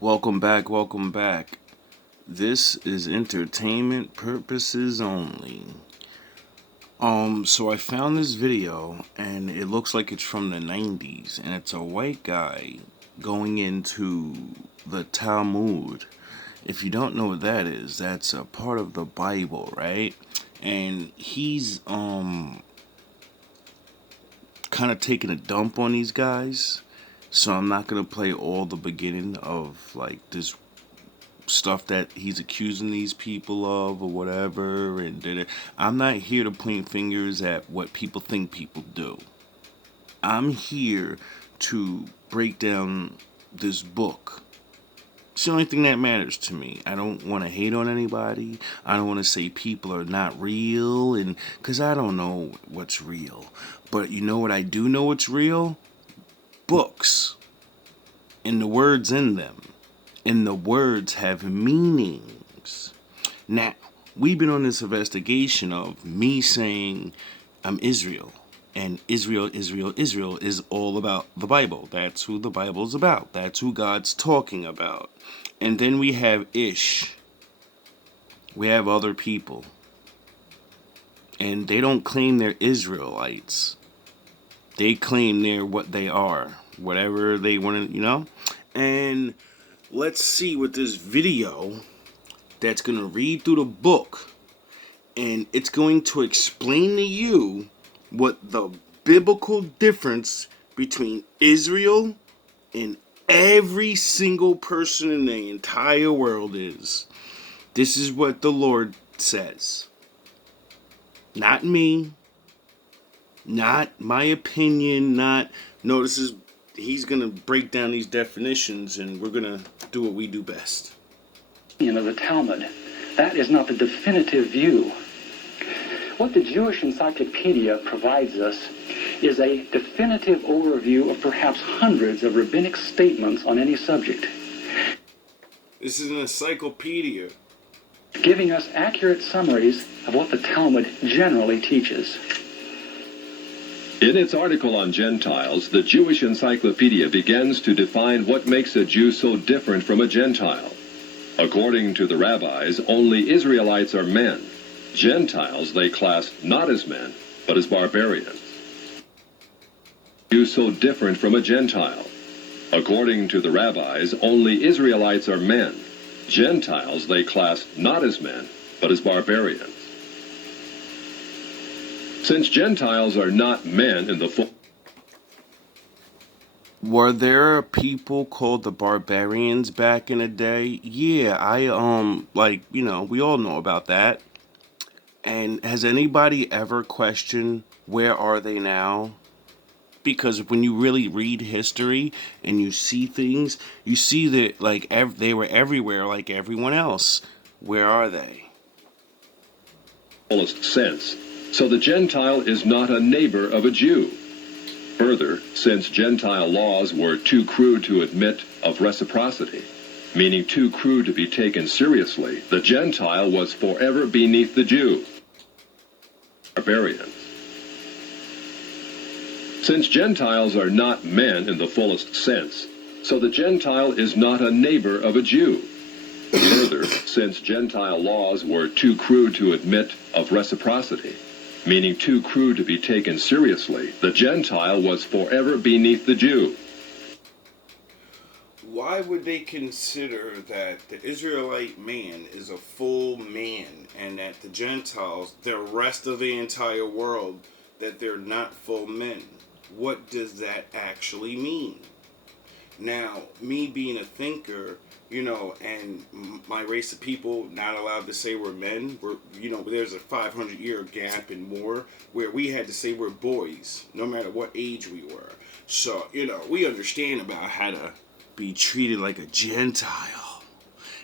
Welcome back, welcome back. This is entertainment purposes only. So I found this video and it looks like it's from the 90s and it's a white guy going into the Talmud. If you don't know what that is, that's a part of the Bible, right? And he's kind of taking a dump on these guys. So I'm not going to play all the beginning of like this stuff that he's accusing these people of or whatever, and I'm not here to point fingers at what people think people do. I'm here to break down this book. It's the only thing that matters to me. I don't want to hate on anybody. I don't want to say people are not real, and because I don't know what's real. But you know what I do know what's real? Books and the words in them. And the words have meanings. Now, we've been on this investigation of me saying I'm Israel. And Israel is all about the Bible. That's who the Bible's about. That's who God's talking about. And then we have Ish. We have other people. And they don't claim they're Israelites. They claim they're what they are. Whatever they want to, And let's see what this video that's going to read through the book, and it's going to explain to you what the biblical difference between Israel and every single person in the entire world is. This is what the Lord says. Not me. Not my opinion. He's going to break down these definitions, and we're going to do what we do best. Of the Talmud. That is not the definitive view. What the Jewish Encyclopedia provides us is a definitive overview of perhaps hundreds of rabbinic statements on any subject. This is an encyclopedia, giving us accurate summaries of what the Talmud generally teaches. In its article on Gentiles, the Jewish Encyclopedia begins to define what makes a Jew so different from a Gentile. According to the rabbis, only Israelites are men. Gentiles they class not as men, but as barbarians. Jew so different from a Gentile. According to the rabbis, only Israelites are men. Gentiles they class not as men, but as barbarians. Since Gentiles are not men in the full... Were there people called the barbarians back in the day? Yeah, we all know about that. And has anybody ever questioned where are they now? Because when you really read history and you see things, you see that they were everywhere like everyone else. Where are they? Fullest sense. So the Gentile is not a neighbor of a Jew. Further, since Gentile laws were too crude to admit of reciprocity, meaning too crude to be taken seriously, the Gentile was forever beneath the Jew. Barbarians. Since Gentiles are not men in the fullest sense, so the Gentile is not a neighbor of a Jew. Further, since Gentile laws were too crude to admit of reciprocity, meaning too crude to be taken seriously, the Gentile was forever beneath the Jew. Why would they consider that the Israelite man is a full man and that the Gentiles, the rest of the entire world, that they're not full men? What does that actually mean? Now, me being a thinker, and my race of people not allowed to say we're men. There's a 500-year gap and more where we had to say we're boys, no matter what age we were. So, we understand about how to be treated like a Gentile.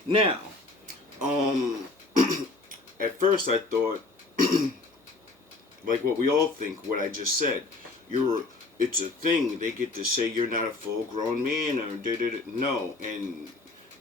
Now, at first I thought, like what we all think, what I just said, it's a thing. They get to say you're not a full-grown man or no, and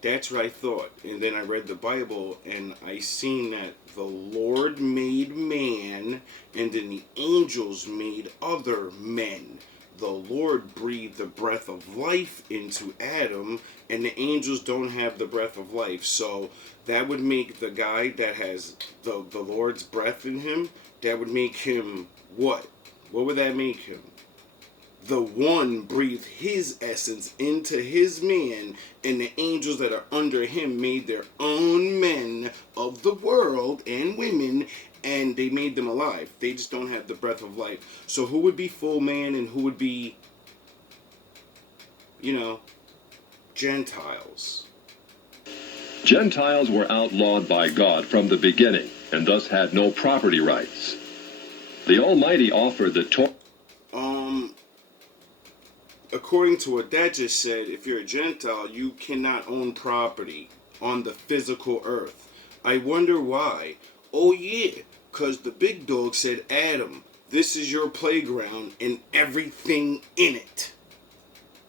that's what I thought. And then I read the Bible, and I seen that the Lord made man, and then the angels made other men. the Lord breathed the breath of life into Adam, and the angels don't have the breath of life. So that would make the guy that has the Lord's breath in him, that would make him what? What would that make him? The one breathed his essence into his man, and the angels that are under him made their own men of the world and women, and they made them alive. They just don't have the breath of life. So who would be full man and who would be, Gentiles? Gentiles were outlawed by God from the beginning, and thus had no property rights. The Almighty offered the Torah. According to what that just said, if you're a Gentile, you cannot own property on the physical earth. I wonder why. Oh yeah, because the big dog said, Adam, this is your playground and everything in it.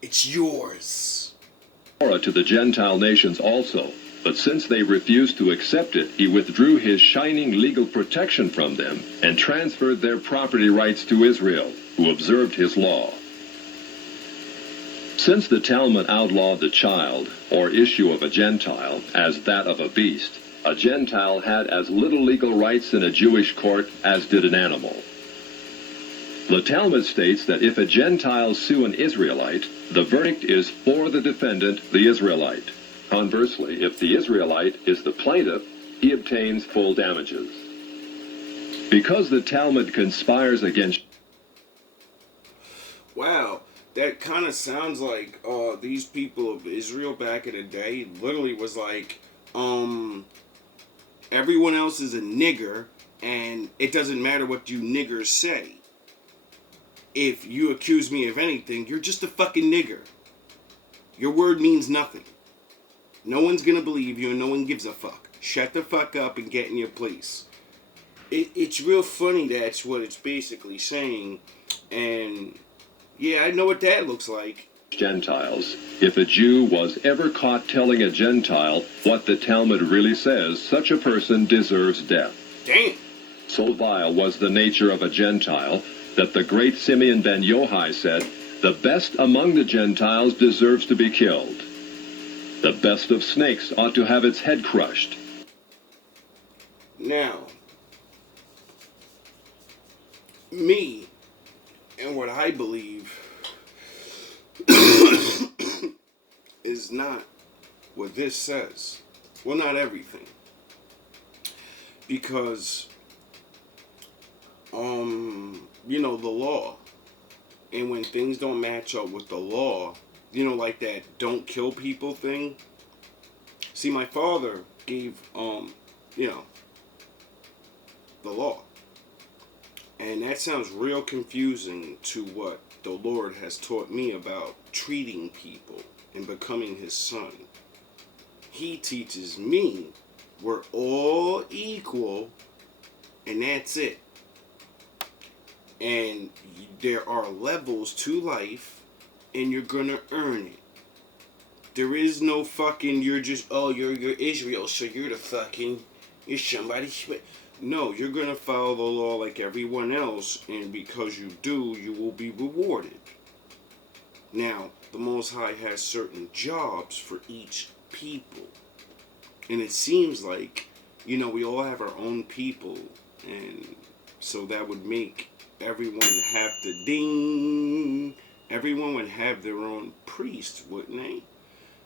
It's yours. To the Gentile nations also, but since they refused to accept it, he withdrew his shining legal protection from them and transferred their property rights to Israel, who observed his law. Since the Talmud outlawed the child, or issue of a Gentile, as that of a beast, a Gentile had as little legal rights in a Jewish court as did an animal. The Talmud states that if a Gentile sue an Israelite, the verdict is for the defendant, the Israelite. Conversely, if the Israelite is the plaintiff, he obtains full damages. Because the Talmud conspires against... Wow, that kind of sounds like these people of Israel back in the day literally was like, everyone else is a nigger, and it doesn't matter what you niggers say. If you accuse me of anything, you're just a fucking nigger. Your word means nothing. No one's gonna believe you, and no one gives a fuck. Shut the fuck up and get in your place. It's real funny that's what it's basically saying, and yeah, I know what that looks like. Gentiles. If a Jew was ever caught telling a Gentile what the Talmud really says, such a person deserves death. Damn. So vile was the nature of a Gentile that the great Simeon ben Yohai said, "The best among the Gentiles deserves to be killed. The best of snakes ought to have its head crushed." Now, me and what I believe is not what this says. Well, not everything. Because, the law. And when things don't match up with the law, like that don't kill people thing. See, my father gave, the law. And that sounds real confusing to what the Lord has taught me about treating people and becoming his son. He teaches me we're all equal, and that's it. And there are levels to life, and you're gonna earn it. There is no fucking, you're Israel, so you're somebody. No, you're gonna follow the law like everyone else, and because you do, you will be rewarded. Now, the Most High has certain jobs for each people. And it seems like, we all have our own people, and so that would make everyone have to ding. Everyone would have their own priest, wouldn't they?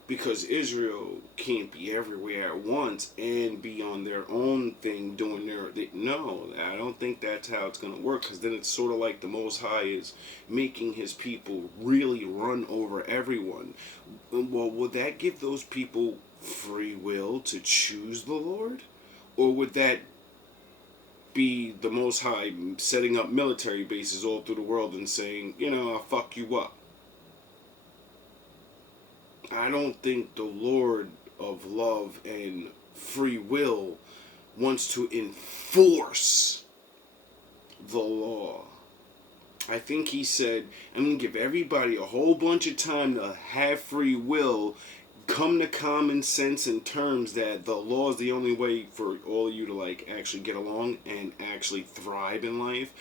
Because Israel can't be everywhere at once and be on their own thing doing no, I don't think that's how it's going to work, because then it's sort of like the Most High is making his people really run over everyone. Well, would that give those people free will to choose the Lord? Or would that be the Most High setting up military bases all through the world and saying, I'll fuck you up? I don't think the Lord of love and free will wants to enforce the law. I think he said, I'm going to give everybody a whole bunch of time to have free will, come to common sense in terms that the law is the only way for all of you to actually get along and actually thrive in life.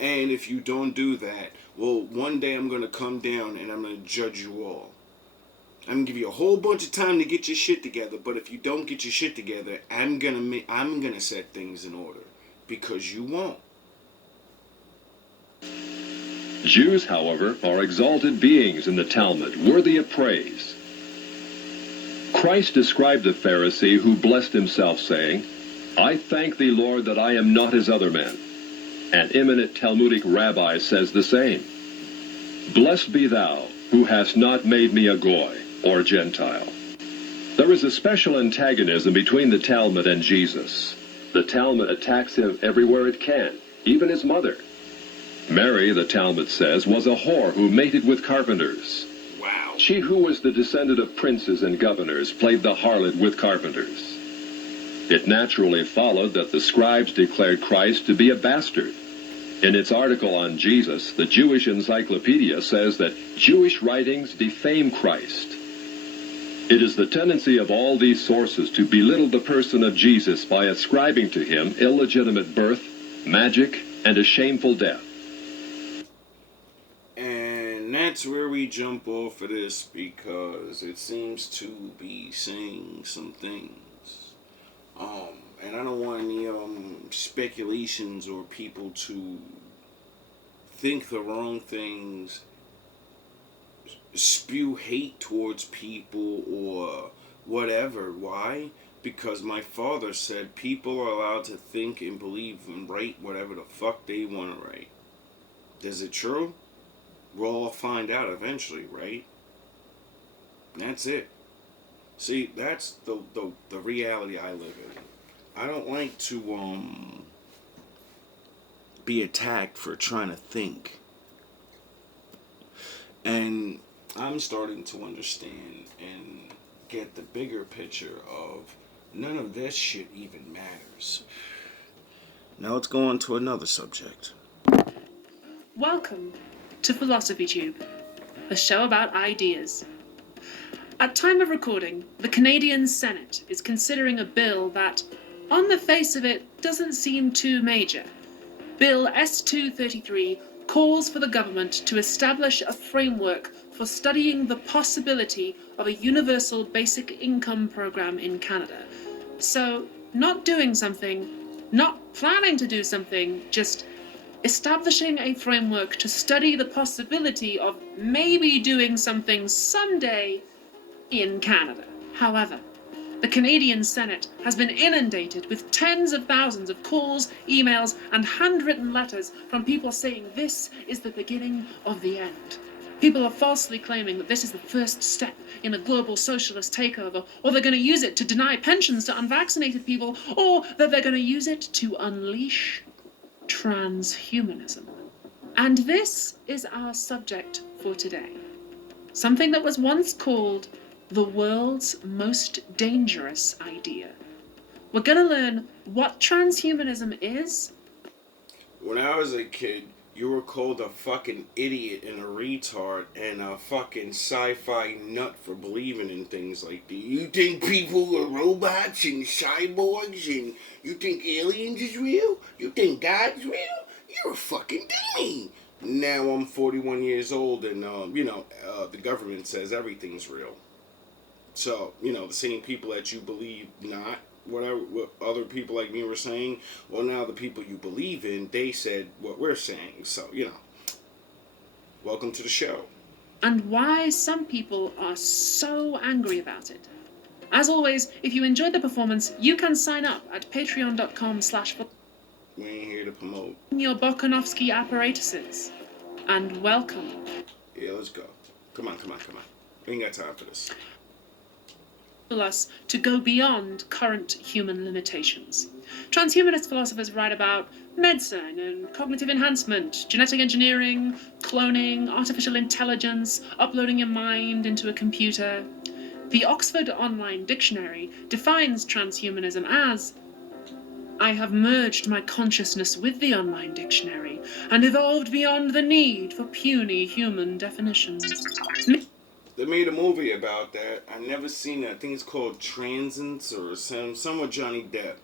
And if you don't do that, well, one day I'm going to come down and I'm going to judge you all. I'm going to give you a whole bunch of time to get your shit together, but if you don't get your shit together, I'm going to set things in order because you won't. Jews, however, are exalted beings in the Talmud, worthy of praise. Christ described the Pharisee who blessed himself, saying, "I thank thee, Lord, that I am not as other men." An eminent Talmudic rabbi says the same. "Blessed be thou, who hast not made me a goy," or Gentile. There is a special antagonism between the Talmud and Jesus. The Talmud attacks him everywhere it can, even his mother. Mary, the Talmud says, was a whore who mated with carpenters. Wow. She who was the descendant of princes and governors played the harlot with carpenters. It naturally followed that the scribes declared Christ to be a bastard. In its article on Jesus, the Jewish Encyclopedia says that Jewish writings defame Christ. It is the tendency of all these sources to belittle the person of Jesus by ascribing to him illegitimate birth, magic, and a shameful death. And that's where we jump off of this because it seems to be saying some things. And I don't want any speculations or people to think the wrong things, spew hate towards people or whatever. Why? Because my father said people are allowed to think and believe and write whatever the fuck they want to write. Is it true? We'll all find out eventually, right? That's it. See, that's the reality I live in. I don't like to be attacked for trying to think. And I'm starting to understand and get the bigger picture of none of this shit even matters. Now let's go on to another subject. Welcome to Philosophy Tube, a show about ideas. At time of recording, the Canadian Senate is considering a bill that, on the face of it, doesn't seem too major. Bill S-233 calls for the government to establish a framework for studying the possibility of a universal basic income program in Canada. So, not doing something, not planning to do something, just establishing a framework to study the possibility of maybe doing something someday in Canada. However, the Canadian Senate has been inundated with tens of thousands of calls, emails, and handwritten letters from people saying this is the beginning of the end. People are falsely claiming that this is the first step in a global socialist takeover, or they're going to use it to deny pensions to unvaccinated people, or that they're going to use it to unleash transhumanism. And this is our subject for today. Something that was once called the world's most dangerous idea. We're going to learn what transhumanism is. When I was a kid, you were called a fucking idiot and a retard and a fucking sci-fi nut for believing in things like that. You think people are robots and cyborgs and you think aliens is real? You think God's real? You're a fucking dummy. Now I'm 41 years old and, the government says everything's real. So, the same people that you believe not, what other people like me were saying, well, now the people you believe in, they said what we're saying. So, welcome to the show. And why some people are so angry about it. As always, if you enjoyed the performance, you can sign up at patreon.com/. We ain't here to promote your Bokanovsky apparatuses. And welcome. Yeah, let's go. Come on. We ain't got time for this. Us to go beyond current human limitations. Transhumanist philosophers write about medicine and cognitive enhancement, genetic engineering, cloning, artificial intelligence, uploading your mind into a computer. The Oxford Online Dictionary defines transhumanism as: I have merged my consciousness with the online dictionary and evolved beyond the need for puny human definitions. They made a movie about that. I never seen it. I think it's called Transcendence or some with Johnny Depp.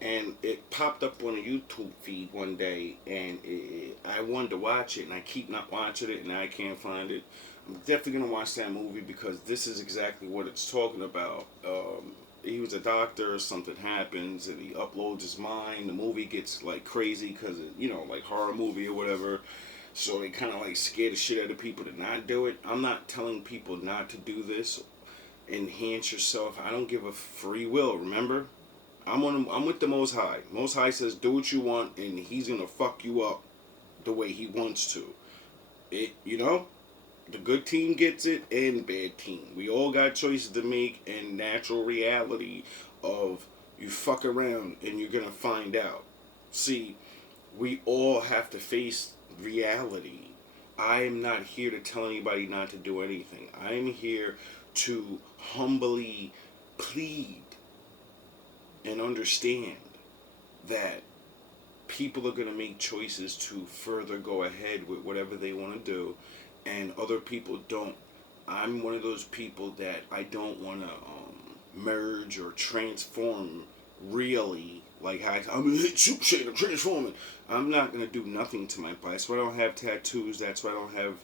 And it popped up on a YouTube feed one day, and I wanted to watch it, and I keep not watching it, and I can't find it. I'm definitely gonna watch that movie because this is exactly what it's talking about. He was a doctor, something happens, and he uploads his mind. The movie gets like crazy because like horror movie or whatever. So they kind of like scare the shit out of people to not do it. I'm not telling people not to do this. Enhance yourself. I don't give a free will. Remember, I'm with the Most High. Most High says do what you want, and He's gonna fuck you up the way He wants to. The good team gets it, and the bad team. We all got choices to make, and natural reality of you fuck around and you're gonna find out. See, we all have to face reality. I am not here to tell anybody not to do anything. I am here to humbly plead and understand that people are going to make choices to further go ahead with whatever they want to do, and other people don't. I'm one of those people that I don't want to merge or transform really. Like, I'm going to hit shoot shit, I'm transforming. I'm not going to do nothing to my body. That's why I don't have tattoos. That's why I don't have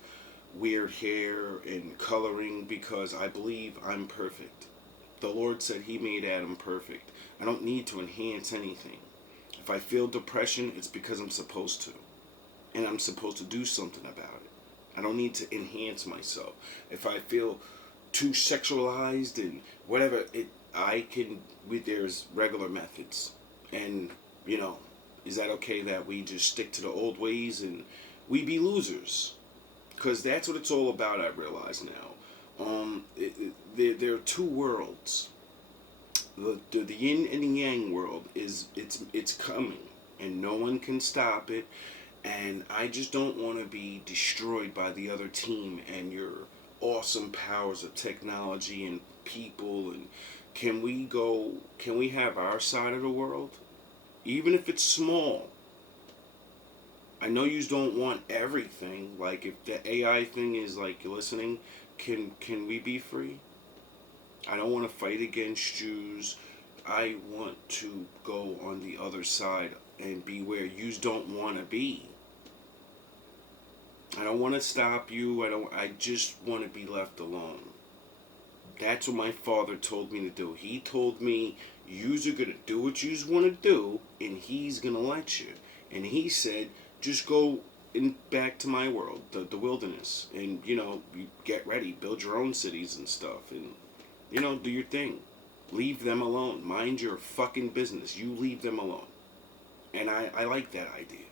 weird hair and coloring, because I believe I'm perfect. The Lord said He made Adam perfect. I don't need to enhance anything. If I feel depression, it's because I'm supposed to. And I'm supposed to do something about it. I don't need to enhance myself. If I feel too sexualized and whatever, there's regular methods. And, is that okay that we just stick to the old ways and we be losers? Because that's what it's all about, I realize now. There are two worlds. The yin and the yang world it's coming, and no one can stop it. And I just don't want to be destroyed by the other team and your awesome powers of technology and people. And can we have our side of the world, even if it's small? I know you don't want everything. Like, if the AI thing is like listening, can we be free? I don't want to fight against Jews. I want to go on the other side and be where you don't want to be. I don't want to stop you. I just want to be left alone. That's what my father told me to do. He told me, yous are going to do what yous want to do, and He's going to let you. And He said, just go back to my world, the wilderness, and, you get ready, build your own cities and stuff, and, do your thing. Leave them alone. Mind your fucking business. You leave them alone. And I like that idea.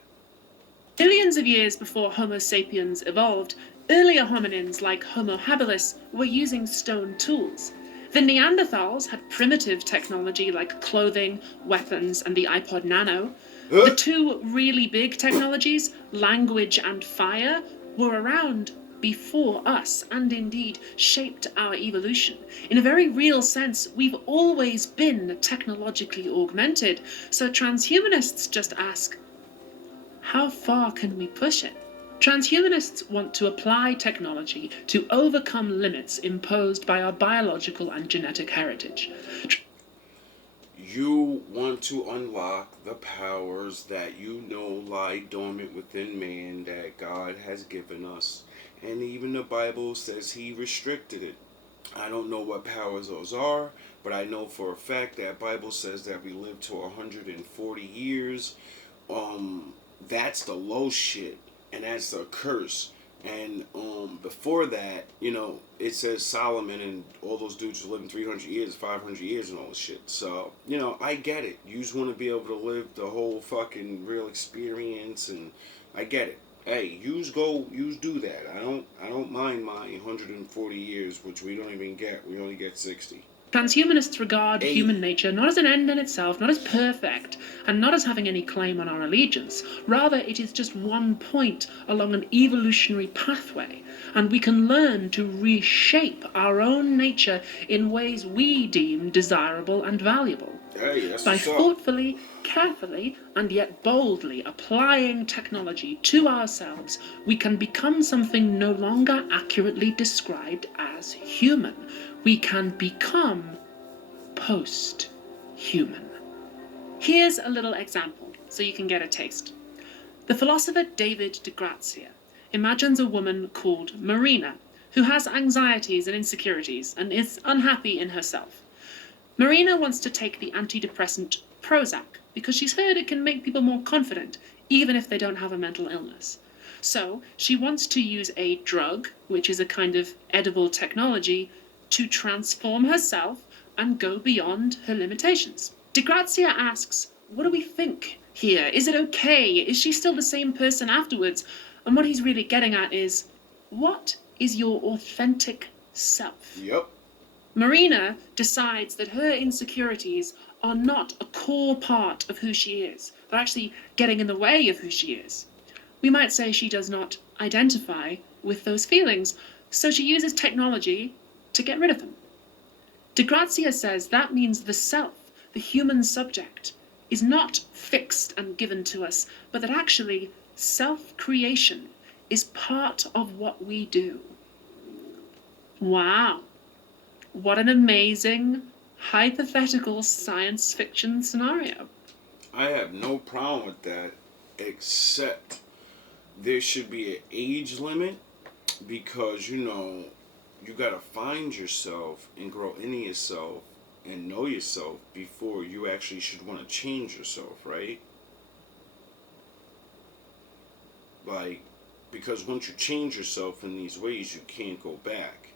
Millions of years before Homo sapiens evolved, earlier hominins like Homo habilis were using stone tools. The Neanderthals had primitive technology like clothing, weapons, and the iPod Nano. The two really big technologies, language and fire, were around before us and indeed shaped our evolution. In a very real sense, we've always been technologically augmented. So transhumanists just ask, how far can we push it? Transhumanists want to apply technology to overcome limits imposed by our biological and genetic heritage. You want to unlock the powers that lie dormant within man that God has given us. And even the Bible says He restricted it. I don't know what powers those are, but I know for a fact that Bible says that we live to 140 years. That's the low shit, and that's the curse. And before that, it says Solomon and all those dudes were living 300 years, 500 years and all this shit. So, I get it. You just want to be able to live the whole fucking real experience, and I get it. Hey, yous do that. I don't mind my 140 years, which we don't even get. We only get 60. Transhumanists regard human nature not as an end in itself, not as perfect, and not as having any claim on our allegiance. Rather, it is just one point along an evolutionary pathway, and we can learn to reshape our own nature in ways we deem desirable and valuable. By thoughtfully, carefully, and yet boldly applying technology to ourselves, we can become something no longer accurately described as human. We can become post-human. Here's a little example so you can get a taste. The philosopher David de Grazia imagines a woman called Marina who has anxieties and insecurities and is unhappy in herself. Marina wants to take the antidepressant Prozac because she's heard it can make people more confident even if they don't have a mental illness. So she wants to use a drug, which is a kind of edible technology, to transform herself and go beyond her limitations. De Grazia asks, what do we think here? Is it okay? Is she still the same person afterwards? And what he's really getting at is, what is your authentic self? Yep. Marina decides that her insecurities are not a core part of who she is. They're actually getting in the way of who she is. We might say she does not identify with those feelings, so she uses technology to get rid of them. De Grazia says that means the self, the human subject, is not fixed and given to us, but that actually self-creation is part of what we do. Wow. What an amazing, hypothetical science fiction scenario. I have no problem with that, except there should be an age limit, because, you know, you gotta find yourself and grow into yourself and know yourself before you actually should want to change yourself, right? Like, because once you change yourself in these ways, you can't go back.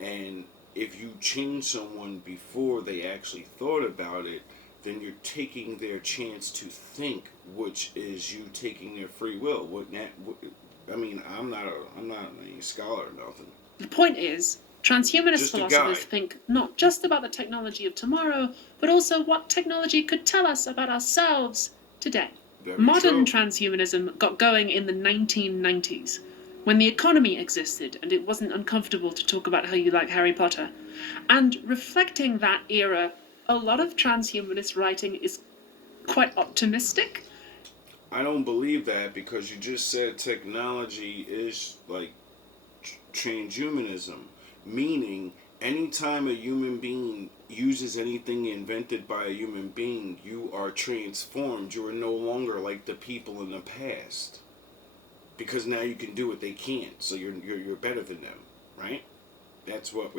And if you change someone before they actually thought about it, then you're taking their chance to think, which is you taking their free will. I mean, I'm not a scholar or nothing. The point is, transhumanist philosophers think not just about the technology of tomorrow, but also what technology could tell us about ourselves today. Modern transhumanism got going in the 1990s, when the economy existed and it wasn't uncomfortable to talk about how you like Harry Potter. And reflecting that era, a lot of transhumanist writing is quite optimistic. I don't believe that, because you just said technology is like transhumanism, meaning anytime a human being uses anything invented by a human being, you are transformed. You are no longer like the people in the past, because now you can do what they can't. So you're better than them, right? That's what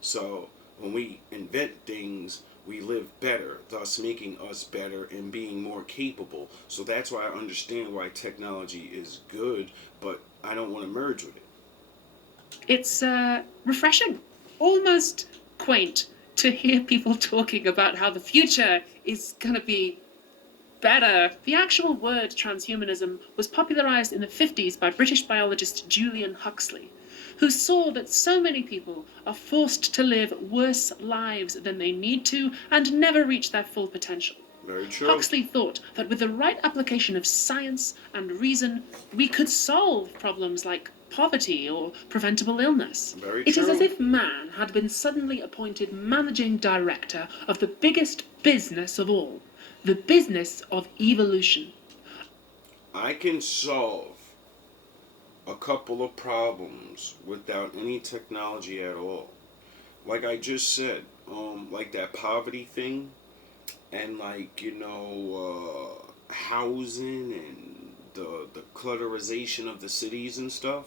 so when we invent things, we live better, thus making us better and being more capable. So that's why I understand why technology is good, but I don't want to merge with it. It's refreshing, almost quaint, to hear people talking about how the future is going to be better. The actual word transhumanism was popularized in the 50s by British biologist Julian Huxley, who saw that so many people are forced to live worse lives than they need to and never reach their full potential. Very true. Huxley thought that with the right application of science and reason, we could solve problems like poverty or preventable illness. Very It true. is as if man had been suddenly appointed managing director of the biggest business of all, the business of evolution. I can solve a couple of problems without any technology at all. Like I just said, like that poverty thing, and like, you know, housing and the clutterization of the cities and stuff.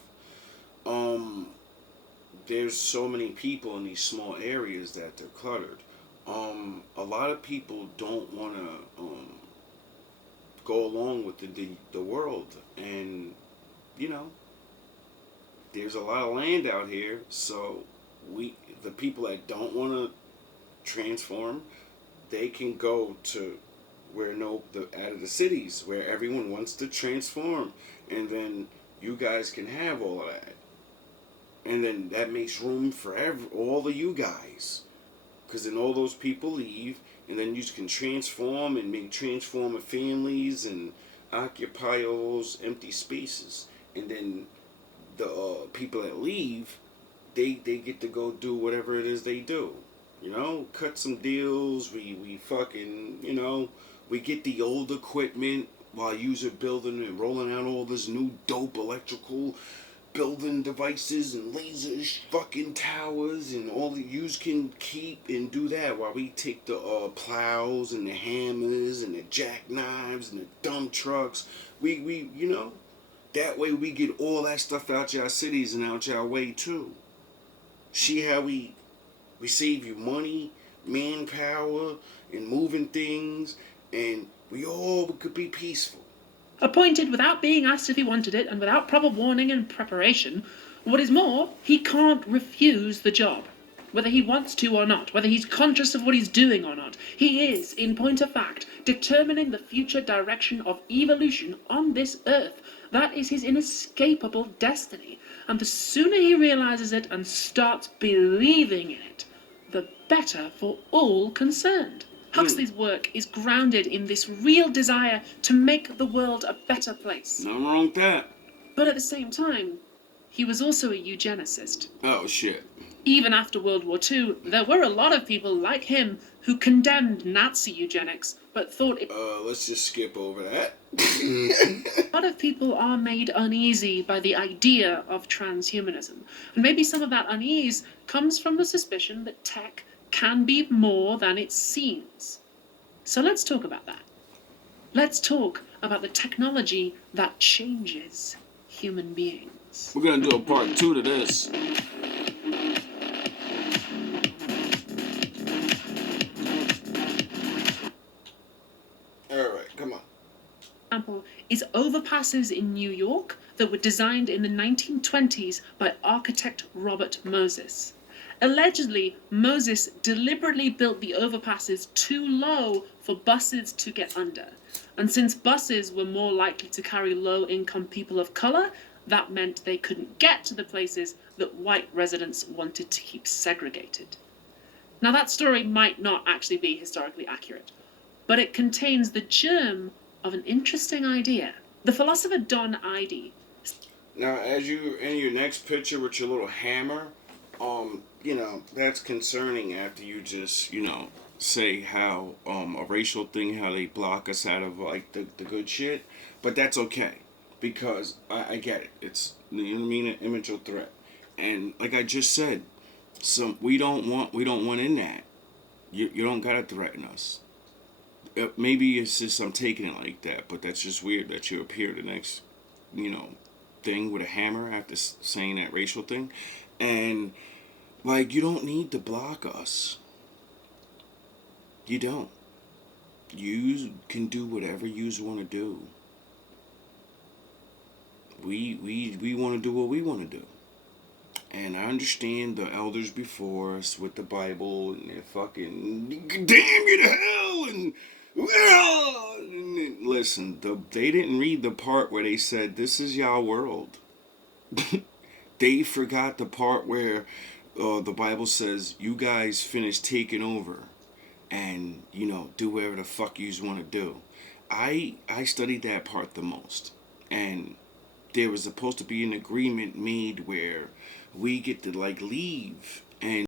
There's so many people in these small areas that they're cluttered. A lot of people don't want to go along with the world, and you know, there's a lot of land out here, so the people that don't want to transform, they can go to out of the cities where everyone wants to transform, and then you guys can have all of that, and then that makes room for all of you guys, because then all those people leave, and then you can transform and make transformer families and occupy all those empty spaces, and then the people that leave, they get to go do whatever it is they do. You know, cut some deals, we fucking, you know, we get the old equipment while you're building and rolling out all this new dope electrical building devices and laser fucking towers and all the yous can keep and do that while we take the plows and the hammers and the jackknives and the dump trucks. We you know, that way we get all that stuff out y'all cities and out y'all way too. See how we save you money, manpower, and moving things, and we all could be peaceful. Appointed without being asked if he wanted it and without proper warning and preparation. What is more, he can't refuse the job, whether he wants to or not, whether he's conscious of what he's doing or not. He is, in point of fact, determining the future direction of evolution on this earth. That is his inescapable destiny, and the sooner he realizes it and starts believing in it, the better for all concerned. Huxley's work is grounded in this real desire to make the world a better place. Nothing wrong with that. But at the same time, he was also a eugenicist. Oh, shit. Even after World War II, there were a lot of people like him who condemned Nazi eugenics, but thought it... let's just skip over that. A lot of people are made uneasy by the idea of transhumanism. And maybe some of that unease comes from the suspicion that tech can be more than it seems. So let's talk about that. Let's talk about the technology that changes human beings. We're gonna do a part 2 to this. Alright, come on. Example is overpasses in New York that were designed in the 1920s by architect Robert Moses. Allegedly, Moses deliberately built the overpasses too low for buses to get under. And since buses were more likely to carry low-income people of color, that meant they couldn't get to the places that white residents wanted to keep segregated. Now, that story might not actually be historically accurate, but it contains the germ of an interesting idea. The philosopher Don Idy. Now, as you in your next picture with your little hammer, you know, that's concerning after you just, you know, say how a racial thing, how they block us out of like the good shit. But that's okay, because I get it. It's, you know what I mean, an image of threat. And like I just said, we don't want in that. You don't gotta threaten us. Maybe it's just I'm taking it like that, but that's just weird that you appear the next, you know, thing with a hammer after saying that racial thing. And like, you don't need to block us. You don't. You can do whatever you want to do. We want to do what we want to do. And I understand the elders before us with the Bible and their fucking damn you to hell and listen, they didn't read the part where they said this is y'all world. They forgot the part where the Bible says you guys finish taking over and, you know, do whatever the fuck you want to do. I studied that part the most, and there was supposed to be an agreement made where we get to like leave